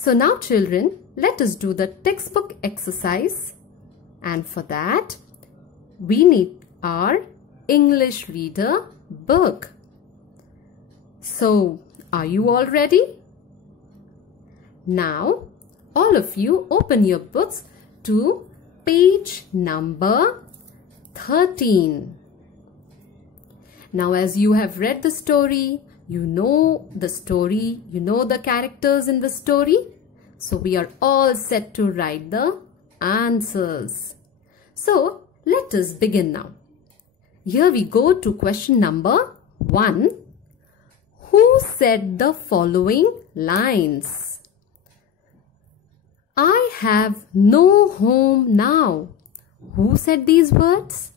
So now children, let us do the textbook exercise, and for that we need our English reader book. So are you all ready? Now all of you open your books to page number 13. Now as you have read the story, you know the story, you know the characters in the story. So we are all set to write the answers. So let us begin now. Here we go to question number 1. Who said the following lines? I have no home now. Who said these words?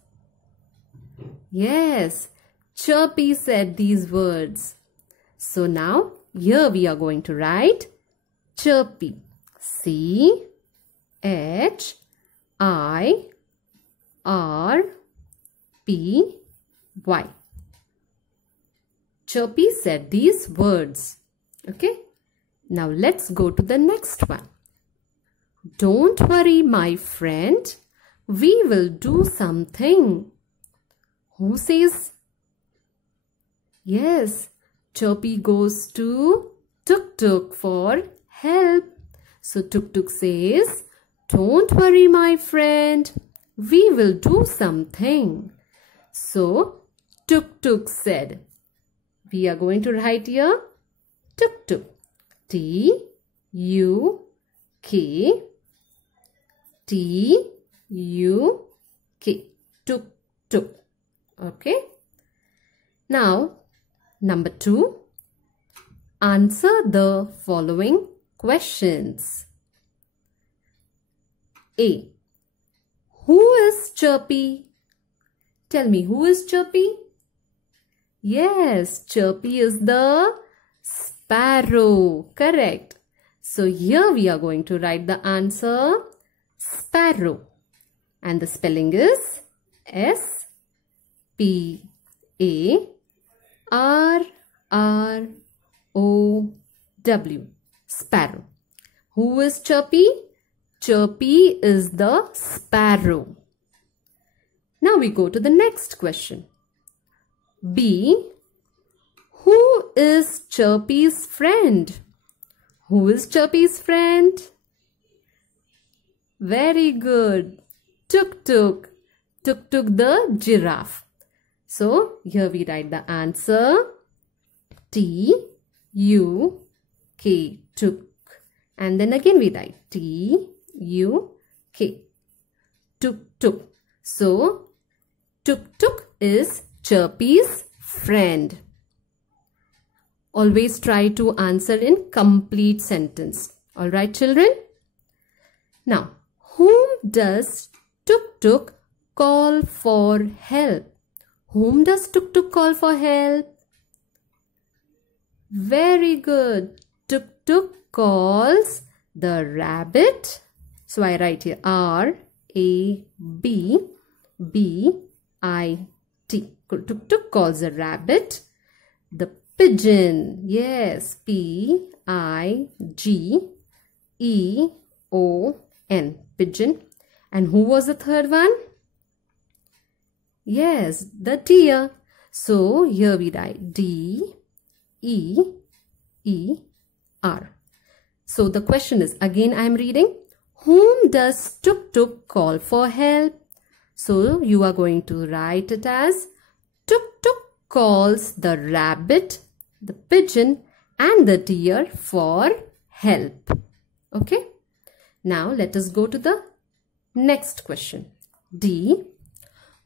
Yes, Chirpy said these words. So now here we are going to write Chirpy. C-H-I-R-P-Y. Chirpy said these words. Okay. Now let's go to the next one. Don't worry, my friend. We will do something. Who says? Yes, Chirpy goes to Tuk Tuk for help. So Tuk Tuk says, don't worry, my friend. We will do something. So Tuk Tuk said, we are going to write here Tuk Tuk. T-U-K. T-U-K. Tuk Tuk. Okay. Now, number 2. Answer the following questions. A. Who is Chirpy? Tell me, who is Chirpy? Yes, Chirpy is the sparrow. Correct. So here we are going to write the answer sparrow. And the spelling is S-P-A-R-R-O-W. Sparrow. Who is Chirpy? Chirpy is the sparrow. Now we go to the next question. B. Who is Chirpy's friend? Who is Chirpy's friend? Very good. Tuk Tuk. Tuk Tuk the giraffe. So here we write the answer T-U-K. Tuk. And then again we write T-U-K. Tuk Tuk. So Tuk Tuk is Chirpy's friend. Always try to answer in complete sentence. Alright children? Now, whom does Tuk Tuk call for help? Whom does Tuk Tuk call for help? Very good. Tuk Tuk calls the rabbit. So I write here R-A-B-B-I-T. Tuk Tuk calls the rabbit. The pigeon. Yes, P-I-G-E-O-N. Pigeon. And who was the third one? Yes, the deer. So here we write D-E-E-R. So the question is, again I am reading, whom does Tuk Tuk call for help? So you are going to write it as Tuk Tuk calls the rabbit, the pigeon and the deer for help. Okay. Now let us go to the next question. D.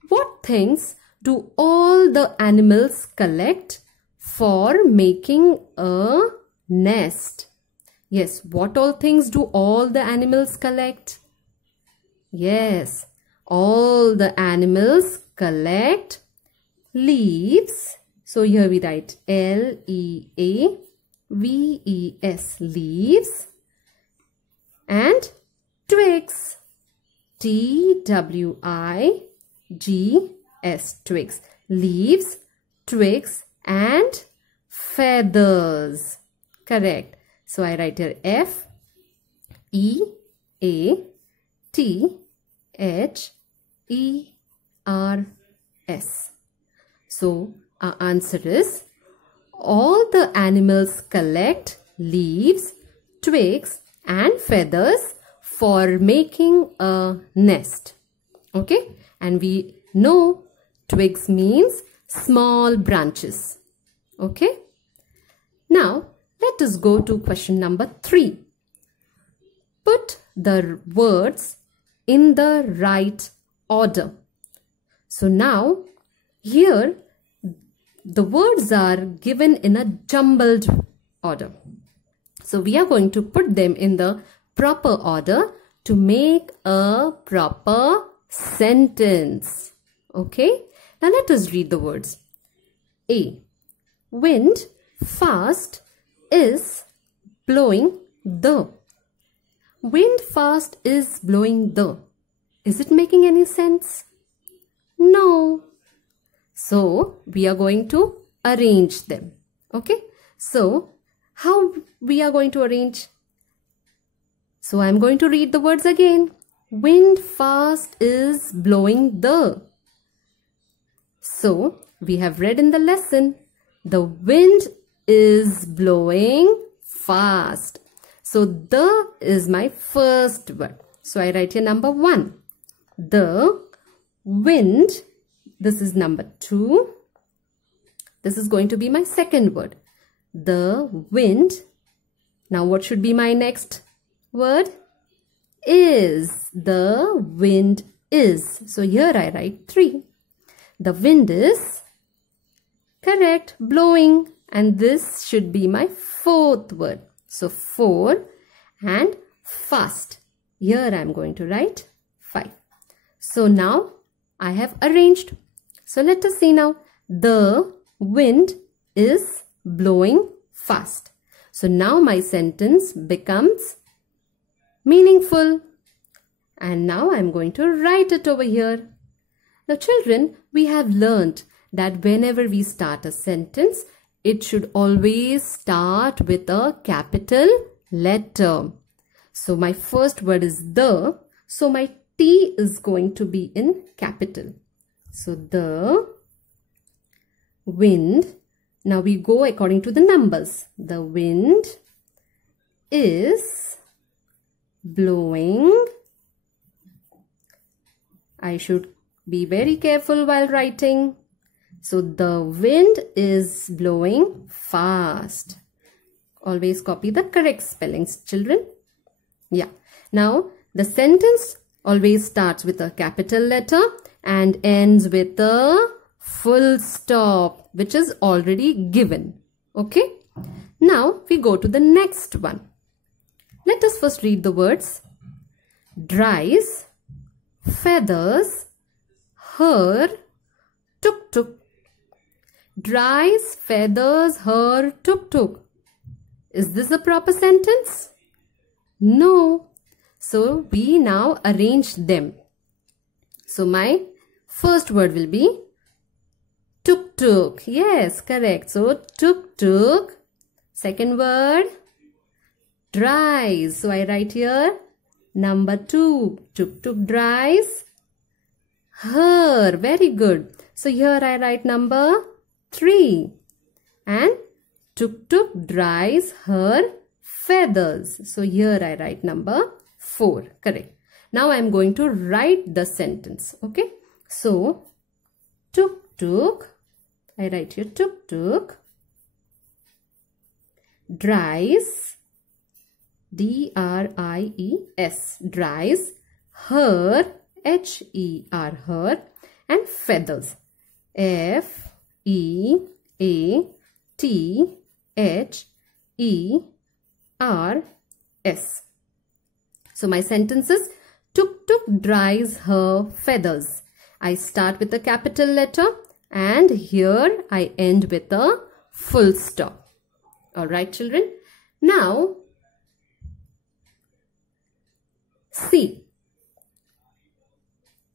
What things do all the animals collect for making a nest? Yes, what all things do all the animals collect? Yes, all the animals collect leaves. So here we write L-E-A-V-E-S, leaves, and twigs, T-W-I-G-S, twigs, leaves, twigs, and feathers. Correct. So I write here F E-A-T-H-E-R-S. So our answer is all the animals collect leaves, twigs and feathers for making a nest. Okay, and we know twigs means small branches. Okay, now let us go to question number 3. Put the words in the right order. So now here the words are given in a jumbled order. So we are going to put them in the proper order to make a proper sentence. Okay, now let us read the words. A. Wind fast is blowing the. Wind fast is blowing the. Is it making any sense? No. So we are going to arrange them. Okay, so how we are going to arrange? So I am going to read the words again. Wind fast is blowing the. So we have read in the lesson, the wind is blowing fast. So the is my first word. So I write here number 1. The wind. This is number 2. This is going to be my second word. The wind. Now what should be my next word? Is. The wind is. So here I write 3. The wind is, correct, blowing. And this should be my fourth word. So 4 and fast. Here I am going to write 5. So now I have arranged. So let us see now. The wind is blowing fast. So now my sentence becomes meaningful. And now I am going to write it over here. Now children, we have learnt that whenever we start a sentence, it should always start with a capital letter. So my first word is the. So my T is going to be in capital. So the wind. Now we go according to the numbers. The wind is blowing. I should be very careful while writing. So the wind is blowing fast. Always copy the correct spellings, children. Yeah. Now the sentence always starts with a capital letter and ends with a full stop, which is already given. Okay. Now we go to the next one. Let us first read the words. Dries, feathers, her, tuk-tuk. Dries, feathers, her, tuk-tuk. Is this a proper sentence? No. So we now arrange them. So my first word will be tuk-tuk. Yes, correct. So tuk-tuk. Second word, dries. So I write here number 2. Tuk-tuk dries. Her. Very good. So here I write number 3. And tuk-tuk dries her feathers. So here I write number 4. Correct. Now I am going to write the sentence. Okay. So tuk-tuk. I write here tuk-tuk dries. D-R-I-E-S. Dries her. H-E-R. Her. And feathers. F-E-A-T-H-E-R-S. So my sentence is tuk-tuk dries her feathers. I start with a capital letter and here I end with a full stop. Alright children. Now C.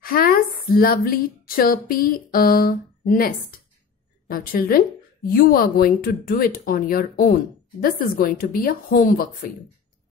Has lovely chirpy a nest. Now children, you are going to do it on your own. This is going to be a homework for you.